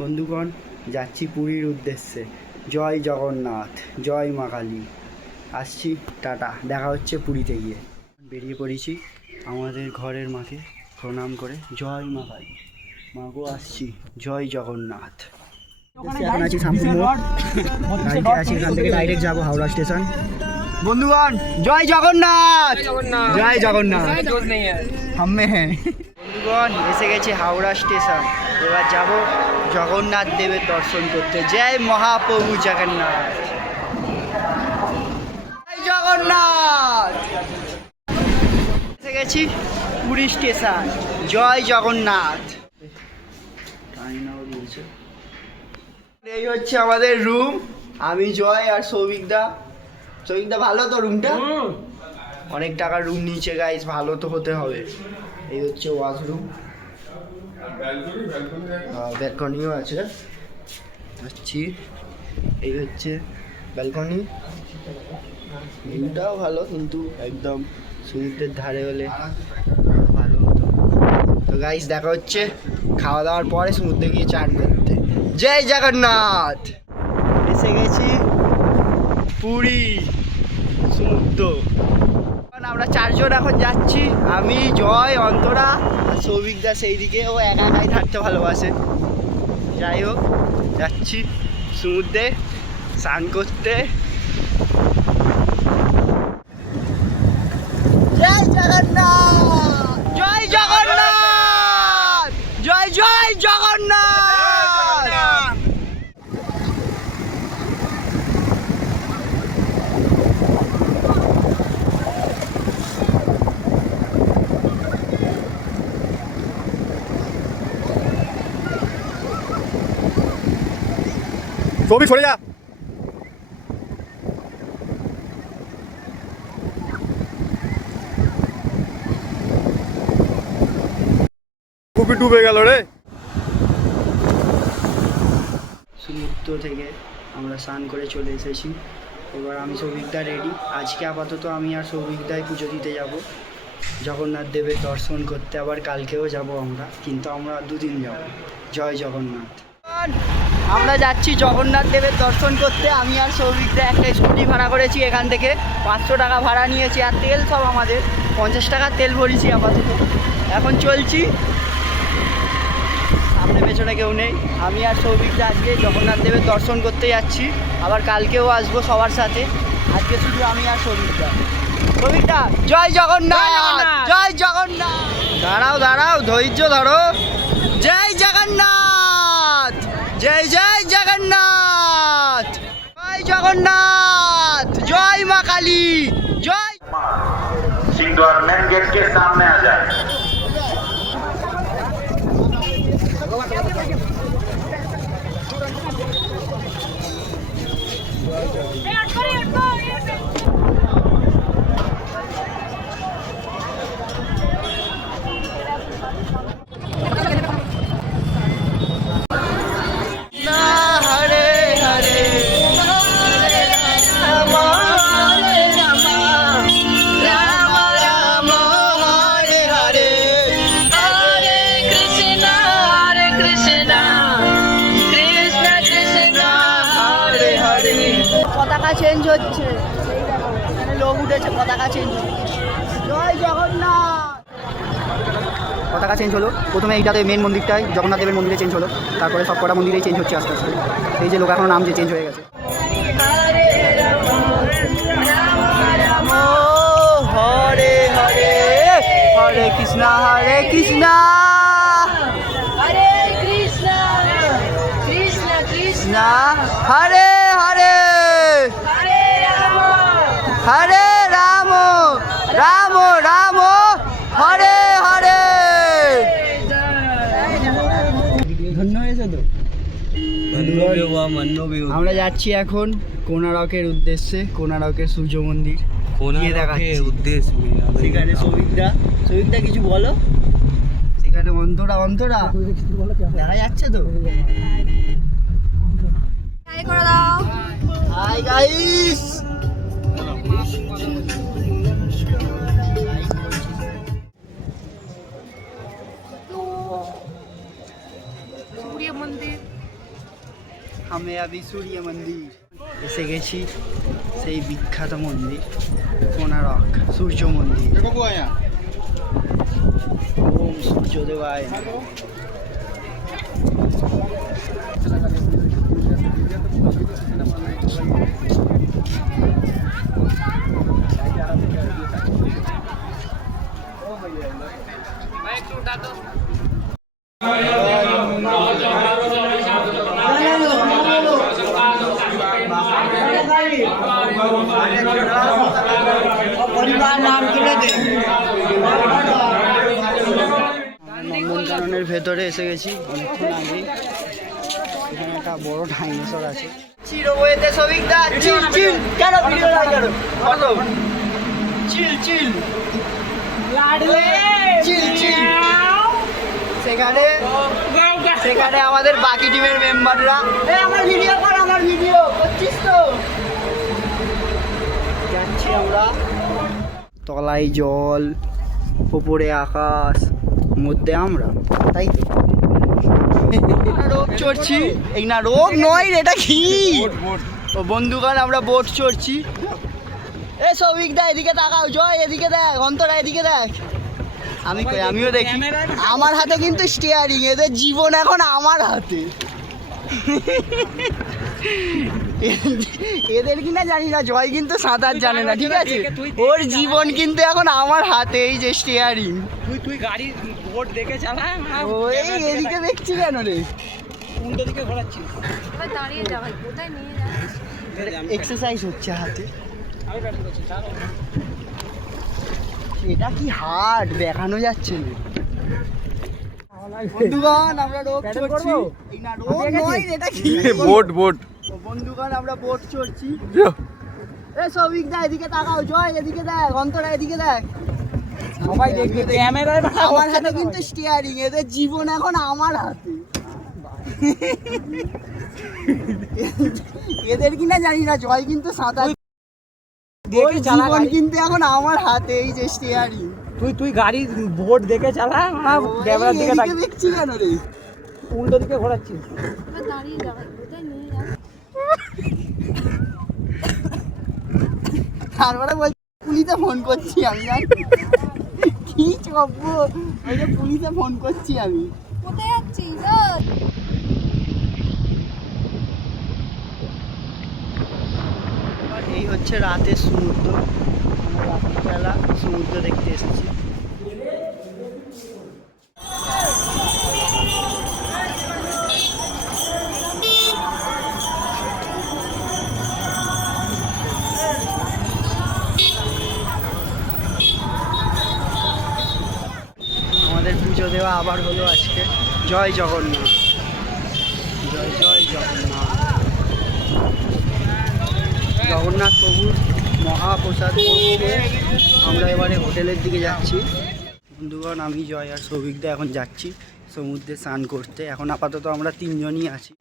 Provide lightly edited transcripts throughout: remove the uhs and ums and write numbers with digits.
বন্ধুগণ, যাচ্ছি পুরীর উদ্দেশ্যে। জয় জগন্নাথ, জয় মা কালী। আসছি, টাটা, দেখা হচ্ছে পুরীতে গিয়ে। বেরিয়ে পড়েছি আমাদের ঘরের মাকে প্রণাম করে। জয় মা কালী, মাগো আসছি, জয় জগন্নাথ। এখন আছি শামপুর মোড়, গাড়িতে আছি, এখান থেকে ডাইরেক্ট যাবো হাওড়া স্টেশন। বন্ধুগণ, জয় জগন্নাথ, জয় জগন্নাথ। হাম্মে হ্যাঁ বন্ধুগণ, এসে গেছি হাওড়া স্টেশন। এবার যাব জগন্নাথ দেবের দর্শন করতে। জয় মহাপ্রভু জগন্নাথ, জয় জগন্নাথ। এসে গেছি পুরী স্টেশন। জয় জগন্নাথ। এই হচ্ছে আমাদের রুম। আমি, জয় আর সৌভিকদা। সৌভিকদা, ভালো তো রুমটা? অনেক টাকার রুম নিচে গাইস, ভালো তো হতে হবে। এই হচ্ছে ওয়াশরুম, ব্যালকনিও আছে। আসছি, এই হচ্ছে ব্যালকনি। ভিউটাও ভালো, কিন্তু একদম সমুদ্রের ধারে হলে ভালো হতো। তো গাইস, দেখা হচ্ছে খাওয়া দাওয়ার পরে সমুদ্রে গিয়ে চান করতে। জয় জগন্নাথ। এসে গেছি পুরী সমুদ্র। আমরা চারজন এখন যাচ্ছি, আমি, জয়, অন্তরা আর সৌভিকদা সেই দিকে। ও একা একাই থাকতে ভালোবাসে। যাই হোক, যাচ্ছি সমুদ্রে স্নান করতে। জয় জগন্নাথ, জয় জগন্নাথ, জয় জয় জগন্নাথ। সৌভিক, সরে যা। পুকুর ডুবে গেল রে। সমুদ্র থেকে আমরা স্নান করে চলে এসেছি। এবার আমি, সৌভিকদা রেডি। আজকে আপাতত আমি আর সৌভিকদাই পুজো দিতে যাব জগন্নাথ দেবের দর্শন করতে। আবার কালকেও যাব আমরা, কিন্তু আমরা দুদিন যাব। জয় জগন্নাথ। আমরা যাচ্ছি জগন্নাথ দেবের দর্শন করতে। আমি আর সৌভিকদা একটা স্কুটি ভাড়া করেছি, এখান থেকে 500 টাকা ভাড়া নিয়েছি। আর তেল সব আমাদের, 50 টাকার তেল ভরেছি আপাতত। এখন চলছি, সামনে পেছনে কেউ নেই। আমি আর সৌভিকদা আজকে জগন্নাথ দেবের দর্শন করতে যাচ্ছি। আবার কালকেও আসবো সবার সাথে। আজকে শুধু আমি আর সৌভিকদা। সৌভিকদা, জয় জগন্নাথ, জয় জগন্নাথ। দাঁড়াও দাঁড়াও, ধৈর্য ধরো। জয় জগন্নাথ, জয় জয় জগন্নাথ, জয় জগন্নাথ, জয় মা কালী, জয়। सिंगद्वार मेन गेट के सामने आ जाए। हरे हरे राम हरे Ram, Ram Ram Hare Hare, Hare Krishna, Krishna Krishna Hare Hare. পতাকা চেঞ্জ হচ্ছে, এখানে লোক উঠেছে, পতাকা চেঞ্জ হচ্ছে। জয় জগন্নাথ। পতাকা চেঞ্জ হলো। প্রথমে এইটাতে মেন মন্দিরটায় জগন্নাথ দেবের মন্দিরে চেঞ্জ হলো, তারপরে সব কটা মন্দিরেই চেঞ্জ হচ্ছে আস্তে আস্তে। এই যে লোক এখনো নাম যে চেঞ্জ হয়ে গেছে। হরে হরে, হরে কৃষ্ণ হরে Krishna, Hare Krishna, Krishna Krishna Hare Hare, Hare Rama, হরে রাম, রাম রাম, হরে হরে। ধন্য হয়েছে তো। আমরা যাচ্ছি এখন কোণারকের উদ্দেশ্যে, কোণারকের সূর্য মন্দির গিয়ে দেখাচ্ছি। সেখানে সৌভিকদা কিছু বলো। সেখানে অন্তরা দেখা যাচ্ছে তো। Hi guys. सूर्य मंदिर हमें अभी सूर्य मंदिर এসে গেছি সেই বিখ্যাত মন্দির কোণারক সূর্য মন্দির। ওম সূর্যদেবায় নমঃ। নন্দনকাননের ভেতরে এসে গেছি অনেকক্ষণ আগে। এখানে একটা বড় ডাইনোসর আছে। চিরবয়েতে সবিকদা চিল চিল কেন ভিডিও লাইক করো ফটো চিল চিল চিল চিল। সেখানে আমাদের বাকি টিমের মেম্বাররা আমার ভিডিও কর, আমার ভিডিও করছিস তো। যাচ্ছি আমরা, তলায় জল, উপরে আকাশ, মধ্যে আমরা, তাই তো। রোগ চড়ছি, এই না রোগ নয় এটা কি ও বন্ধুগণ, আমরা বোট চড়ছি। এ সৌভিক দা এদিকে তাকাও, জয় এদিকে দেখ, অন্তরা এদিকে দেখ। আমিও দেখি। আমার হাতে কিন্তু স্টিয়ারিং, এদের জীবন এখন আমার হাতে। এদের কিনা জানি না, জয় কিন্তু সাঁতার জানে না, ঠিক আছে। ওর জীবন কিন্তু এখন আমার হাতে, এই যে স্টিয়ারিং। তুই গাড়ি বোট দেখে চালা। ওই এদিকে দেখছি কেন রে? উল্টো দিকে ঘোরাচ্ছিস। এবার দাঁড়িয়ে যা ভাই, কোথায় নিয়ে যাস? এক্সারসাইজ হচ্ছে হাতে। আমি ব্যাটিং করছি, চালো। এটা কি হার্ড দেখানো যাচ্ছে না। বন্ধুগণ আমরা রোড চড়ছি, এই না রোড নয় এটা কি বোট বোট। বন্ধুগণ আমরা বোট চড়ছি। এ সৌভিক দা এদিকে তাকাও, জয় এদিকে দেখ, অন্তরা এদিকে দেখ। সবাই দেখবে ক্যামেরায়। আমার হাতে কিন্তু স্টিয়ারিং, এদের জীবন এখন আমার হাতে। এদের কিনা জানি না, জয় কিন্তু সাঁতার দেখে চালা জীবন গাড়ি। কিন্তু এখন আমার হাতে, এই যে স্টিয়ারিং। তুই গাড়ি বোট দেখে চালা। ক্যামেরার দিকে তাকিয়ে দেখছি কেন রে? উল্টো দিকে ঘোরাচ্ছিস। এবার দাঁড়িয়ে যা ভাই, কোথায় নিয়ে যাস? তারপরে বলছি পুলিশে ফোন করছি আমি, জানি কি চব্য, ওই যে পুলিশে ফোন করছি আমি। কোথায় যাচ্ছিস? এই হচ্ছে রাতের সমুদ্র, আমরা রাত্রিবেলা সমুদ্র দেখতে এসেছি। আমাদের পুজো দেওয়া আবার হলো আজকে। জয় জগন্নাথ, জয় জয় জগন্নাথ। জগন্নাথ প্রভুর মহাপ্রসাদ করতে আমরা এবারে হোটেলের দিকে যাচ্ছি। বন্ধুগণ আমি জয় আর সৌভিকদা এখন যাচ্ছি সমুদ্রে স্নান করতে। এখন আপাতত আমরা তিনজনই আছি।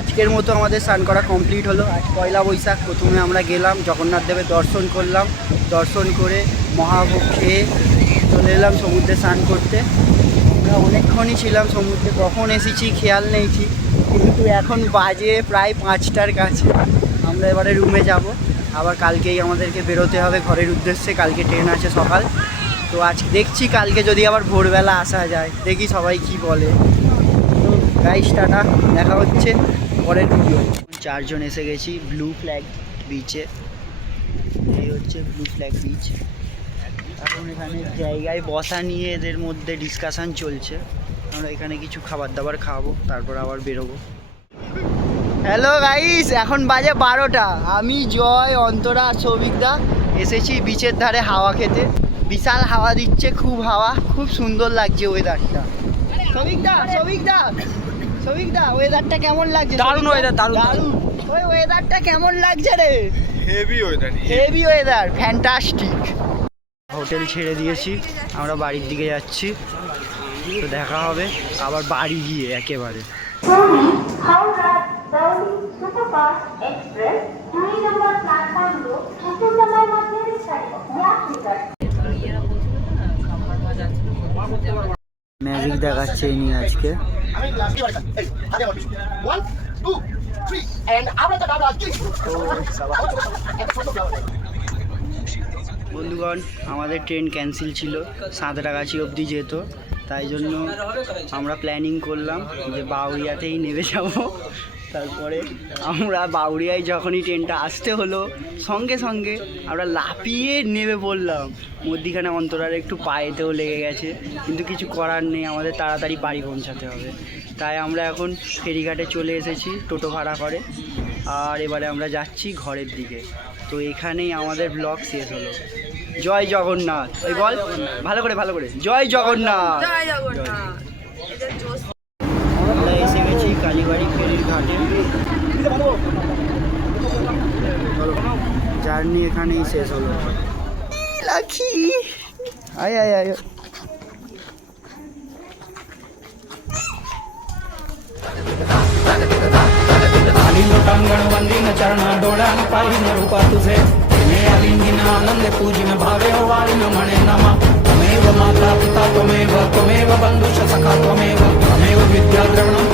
আজকের মতো আমাদের স্নান করা কমপ্লিট হলো। আজ পয়লা বৈশাখ। প্রথমে আমরা গেলাম জগন্নাথ দেবের দর্শন করলাম, দর্শন করে মহাভোগ খেয়ে চলে এলাম সমুদ্রে স্নান করতে। আমরা অনেকক্ষণই ছিলাম সমুদ্রে, কখন এসেছি খেয়াল নেই ঠিক, কিন্তু এখন বাজে প্রায় 5টার কাছে। আমরা এবারে রুমে যাব, আবার কালকেই আমাদেরকে বেরোতে হবে ঘরের উদ্দেশ্যে। কালকে ট্রেন আছে সকাল, তো আজ দেখছি কালকে যদি আবার ভোরবেলা আসা যায়, দেখি সবাই কি বলে। তো গাইস টাটা, দেখা হচ্ছে পরের ভিডিও। 4 জন এসে গেছি ব্লু ফ্ল্যাগ বিচে। এই হচ্ছে ব্লু ফ্ল্যাগ বিচ। এখন এখানে জায়গায় বসা নিয়ে এদের মধ্যে ডিসকাশন চলছে। আমরা এখানে কিছু খাবার দাবার খাবো, তারপর আবার বেরোবো। হ্যালো গাইস, এখন বাজে 12টা। আমি জয়, অন্তরা আর সৌভিকদা এসেছি বিচের ধারে হাওয়া খেতে। বিশাল হাওয়া দিচ্ছে, খুব হাওয়া, খুব সুন্দর লাগছে ওয়েদারটা। সৌভিকদা ওয়েদারটা কেমন লাগছে? দারুণ ওয়েদার, দারুণ। ওই ওয়েদারটা কেমন লাগছে রে? Heavy weather. Heavy weather, fantastic. Hotel ছেড়ে দিয়েছি, আমরা বাড়ির দিকে যাচ্ছি। তো দেখা হবে আবার বাড়ি গিয়ে একেবারে। হাওড়া দাউলি সুপারফাস্ট এক্সপ্রেস 2 নম্বর প্ল্যাটফর্মে কিছু সময়ের মধ্যে ম্যাজিক দেখাচ্ছে ইনি আজকে। বন্ধুগণ, আমাদের ট্রেন ক্যান্সেল ছিল, সাঁতরাগাছি অবধি যেত, তাই জন্য আমরা প্ল্যানিং করলাম যে বাউরিয়াতেই নেমে যাব। তারপরে আমরা বাউরিয়ায় যখনই ট্রেনটা আসতে হলো, সঙ্গে সঙ্গে আমরা লাফিয়ে নেমে পড়লাম। মধ্যিখানে অন্তরার একটু পায়েতেও লেগে গেছে, কিন্তু কিছু করার নেই, আমাদের তাড়াতাড়ি বাড়ি পৌঁছাতে হবে। তাই আমরা এখন ফেরিঘাটে চলে এসেছি টোটো ভাড়া করে, আর এবারে আমরা যাচ্ছি ঘরের দিকে। তো এখানেই আমাদের ব্লগ শেষ হলো। জয় জগন্নাথ, ওই বল ভালো করে ভালো করে, জয় জগন্নাথ। জয় জগন্নাথ। এদের জোশ আমরা এসে গেছি কালীবাড়ি ফেরির ঘাটে। জার্নি এখানেই শেষ হলো। লাখি আয় আয় আয়। लोटांगण वंदीन चरणा डोळ्यान पाहिन रूपा तुझे मे आलिंगिन आनंद पूजिन भावे वाळीन म्हणे नमा त्वमेव माता पिता त्वमेव बंधुश सखा त्वमेव विद्या द्रवण